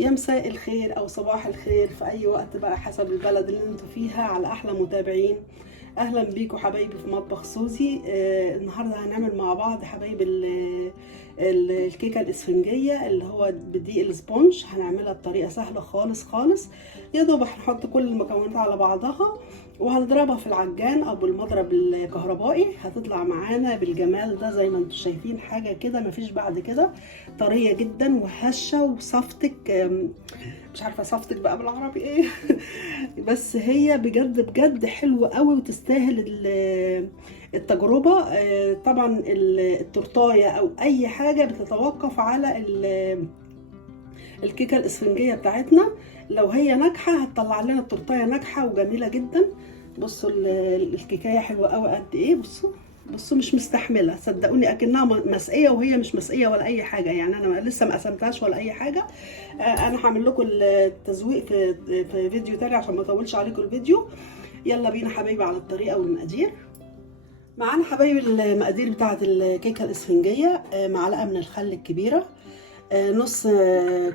يا مساء الخير او صباح الخير في اي وقت بقى حسب البلد اللي انتوا فيها، على احلى متابعين. اهلا بيكم حبايبي في مطبخ سوزي. النهارده هنعمل مع بعض حبايبي الكيكه الاسفنجيه اللي هو بدقيق الاسبونج. هنعملها بطريقه سهله خالص خالص. يا دوب هنحط كل المكونات على بعضها وهنضربها في العجان او بالمضرب الكهربائي، هتطلع معانا بالجمال ده زي ما انتم شايفين. حاجه كده مفيش بعد كده، طريه جدا وهشه وصفتك، مش عارفه صفتك بقى بالعربي ايه بس هي بجد بجد حلوه قوي وتستاهل التجربه. طبعا التورتايه او اي حاجه بتتوقف على الكيكه الاسفنجيه بتاعتنا. لو هي ناجحه هتطلع لنا التورتايه ناجحه وجميله جدا. بصوا الكيكايه حلوه قوي قد ايه. بصوا مش مستحمله، صدقوني اكنها مسقيه وهي مش مسقيه ولا اي حاجه. يعني انا لسه ما قسمتهاش ولا اي حاجه. انا هعمل لكم التزويق في فيديو تاني عشان ما اطولش عليكم الفيديو. يلا بينا حبايبي على الطريقه والمقادير. معانا حبايبي المقادير بتاعه الكيكه الاسفنجيه: معلقه من الخل الكبيره، نص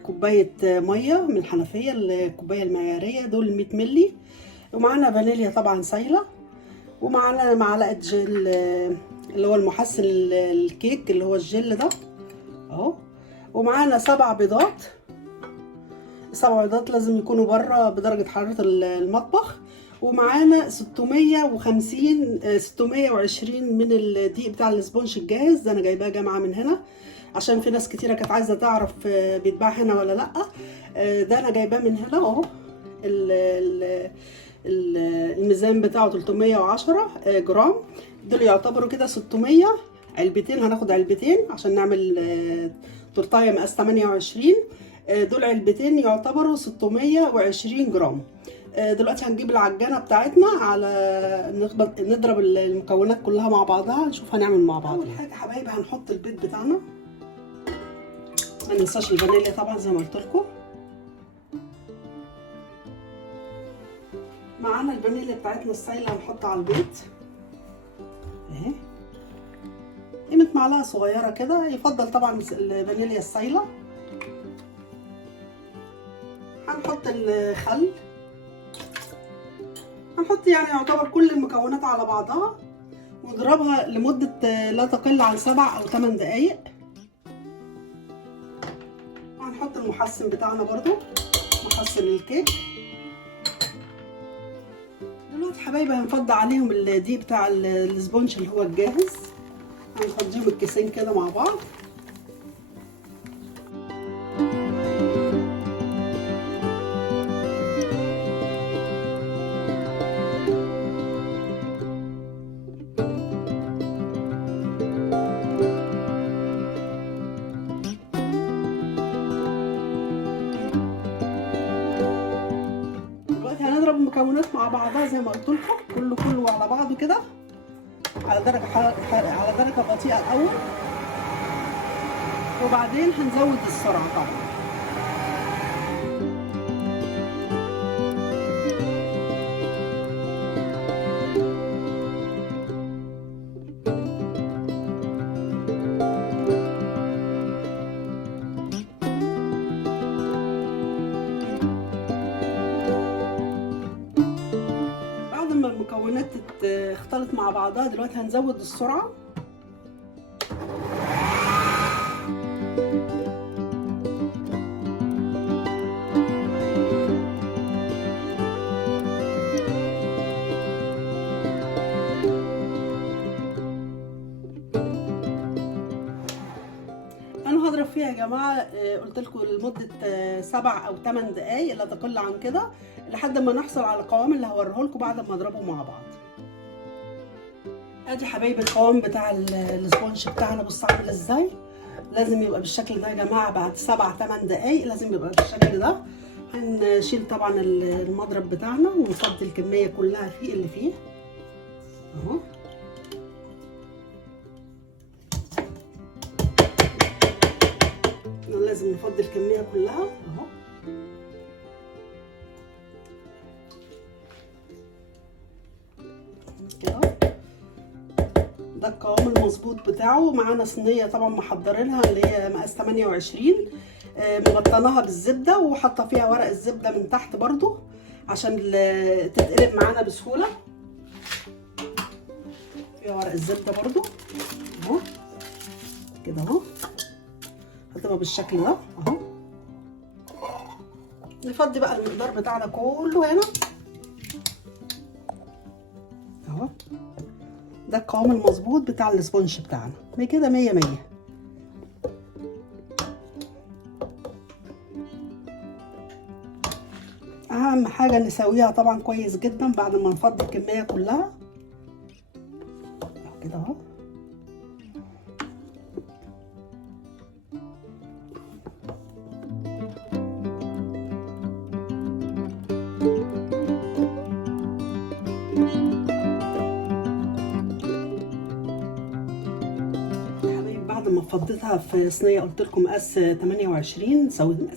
كوبايه ميه من الحنفيه، الكوبايه المعياريه دول 100 مللي، ومعانا فانيليا طبعا سايله، ومعانا معلقه جل اللي هو المحسن الكيك اللي هو الجل ده اهو، ومعانا 7 بيضات. 7 بيضات لازم يكونوا بره بدرجه حراره المطبخ، ومعانا 620 من الدقيق بتاع الاسبونج الجاهز ده. انا جايباه جامعه من هنا عشان في ناس كتيره كانت عايزه تعرف بيتباع هنا ولا لا. ده انا جايباه من هنا اهو. الميزان بتاعه 310 جرام. دول يعتبروا كده 600 علبتين. هناخد علبتين عشان نعمل تورتايه مقاس 28. دول علبتين يعتبروا 620 جرام. دلوقتي هنجيب العجانه بتاعتنا على نضرب المكونات كلها مع بعضها، نشوف هنعمل مع بعض. اول حاجه حبايبي هنحط البيض بتاعنا، ما ننساش الفانيليا طبعا زي ما قلت لكم. معانا الفانيليا بتاعتنا السايله هنحطها على البيض اهي، قيمه معلقه صغيره كده. يفضل طبعا الفانيليا السايله. هنحط الخل، هنحط يعني يعتبر كل المكونات على بعضها ونضربها لمده لا تقل عن 7 أو 8 دقايق. هنحط المحسن بتاعنا برضو، محسن الكيك. دلوقتي حبايبي هنفضي عليهم الدقيق بتاع الاسبونج اللي هو الجاهز. هنفضيهم الكيسين كده مع بعض. هنضرب المكونات مع بعضها زي ما قلت لكم، كله على بعضه كده على درجه بطيئه الاول، وبعدين هنزود السرعه طبعا. لما المكونات تختلط مع بعضها دلوقتي هنزود السرعه. انا هضرب فيها يا جماعه، قلت لكم لمده 7 أو 8 دقائق لا تقل عن كده، لحد ما نحصل على القوام اللي هوريه لكم بعد ما اضربه مع بعض. ادي حبايبي القوام بتاع الاسبونج بتاعنا. بصوا عامل ازاي. لازم يبقى بالشكل ده يا جماعه. بعد 7 8 دقائق لازم يبقى بالشكل ده. هنشيل طبعا المضرب بتاعنا ونفضي الكميه كلها فيه اللي فيه اهو. لازم نفضي الكميه كلها اهو كده. ده القوام المظبوط بتاعه. معانا صينيه طبعا محضرينها اللي هي مقاس 28. مبطناها بالزبده وحاطه فيها ورق الزبده من تحت برضو عشان تتقلب معانا بسهوله. فيها ورق الزبده برضو اهو كده اهو، هتبقى بالشكل ده اهو. نفضي بقى المقدار بتاعنا كله هنا اهو. ده القوام المظبوط بتاع الاسبونج بتاعنا بكده 100 100. اهم حاجه نسويها طبعا كويس جدا بعد ما نفضي الكميه كلها كده اهو. بعد ما فضيتها في صينيه قلت لكم مقاس 28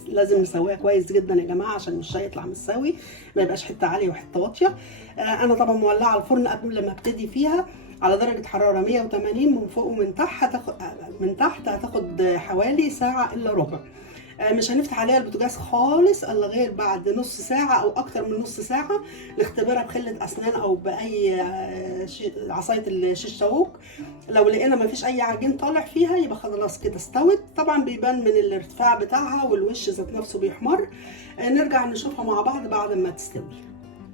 لازم نسويها كويس جدا يا جماعه عشان مش يطلع مستوي، ما يبقاش حته عاليه وحته واطيه. انا طبعا مولعه الفرن قبل ما ابتدي فيها على درجه حراره 180 من فوق ومن تحت. هتاخد حوالي ساعه الا ربع. مش هنفتح عليها البوتاجاز خالص الا غير بعد نص ساعه او اكتر من نص ساعه نختبرها بخله اسنان او باي عصايه الشيش طاووق. لو لقينا ما فيش اي عجين طالع فيها يبقى خلاص كده استوت. طبعا بيبان من الارتفاع بتاعها والوش ذات نفسه بيحمر. نرجع نشوفها مع بعض بعد ما تستوي.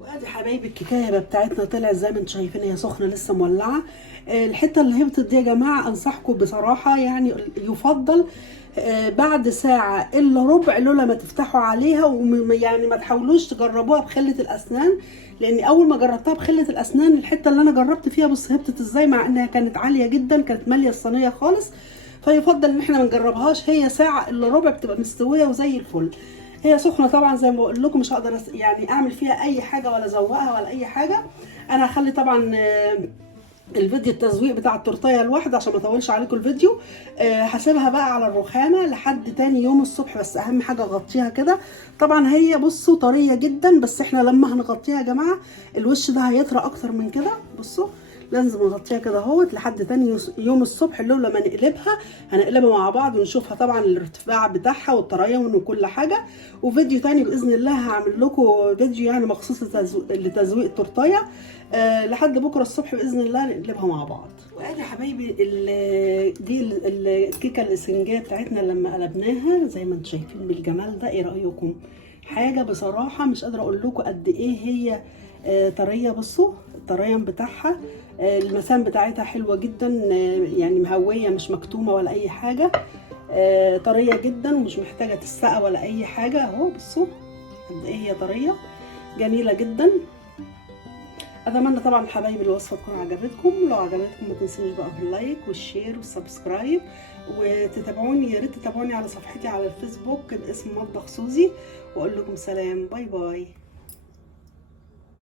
وادي حبايبي الكيكايه بتاعتنا طلعت زي ما انتم شايفين، هي سخنه لسه مولعه. الحته اللي هبطت دي يا جماعه انصحكم بصراحه يعني يفضل بعد ساعه الا ربع لولا ما تفتحوا عليها، يعني ما تحاولوش تجربوها بخله الاسنان، لان اول ما جربتها بخله الاسنان الحته اللي انا جربت فيها بص هبطت ازاي، مع انها كانت عاليه جدا كانت ماليه الصينيه خالص. فيفضل ان احنا ما نجربهاش، هي ساعه الا ربع بتبقى مستويه وزي الفل. هي سخنه طبعا زي ما بقول لكم، مش هقدر يعني اعمل فيها اي حاجه ولا ازوقها ولا اي حاجه. انا هخلي طبعا الفيديو التزويق بتاع التورتيه لوحده عشان ما اطولش عليكم الفيديو. هسيبها بقى على الرخامه لحد تاني يوم الصبح، بس اهم حاجه اغطيها كده. طبعا هي بصوا طريه جدا، بس احنا لما هنغطيها يا جماعه الوش ده هيطرى اكتر من كده. بصوا لازم نغطيها كده اهوت لحد تاني يوم الصبح. لولا ما نقلبها هنقلبها مع بعض ونشوفها طبعا الارتفاع بتاعها والطريان وكل حاجه. وفيديو تاني باذن الله هعمل لكم فيديو يعني مخصوص لتزويق التورتيه. لحد بكره الصبح باذن الله نقلبها مع بعض. وادي حبايبي دي الكيكه الاسفنجيه بتاعتنا لما قلبناها زي ما انتم شايفين بالجمال ده. ايه رايكم؟ حاجه بصراحه مش قادره اقول لكم قد ايه هي طريه. بصوا الطريان بتاعها، المسام بتاعتها حلوه جدا يعني مهويه مش مكتومه ولا اي حاجه. طريه جدا ومش محتاجه تسقى ولا اي حاجه اهو. بصوا قد ايه هي طريه جميله جدا. اتمنى طبعا حبايبي الوصفه تكون عجبتكم. لو عجبتكم ما تنسوش بقى باللايك والشير والسبسكرايب، وتتابعوني يا ريت تتابعوني على صفحتي على الفيسبوك باسم مطبخ سوزي. واقول لكم سلام، باي باي.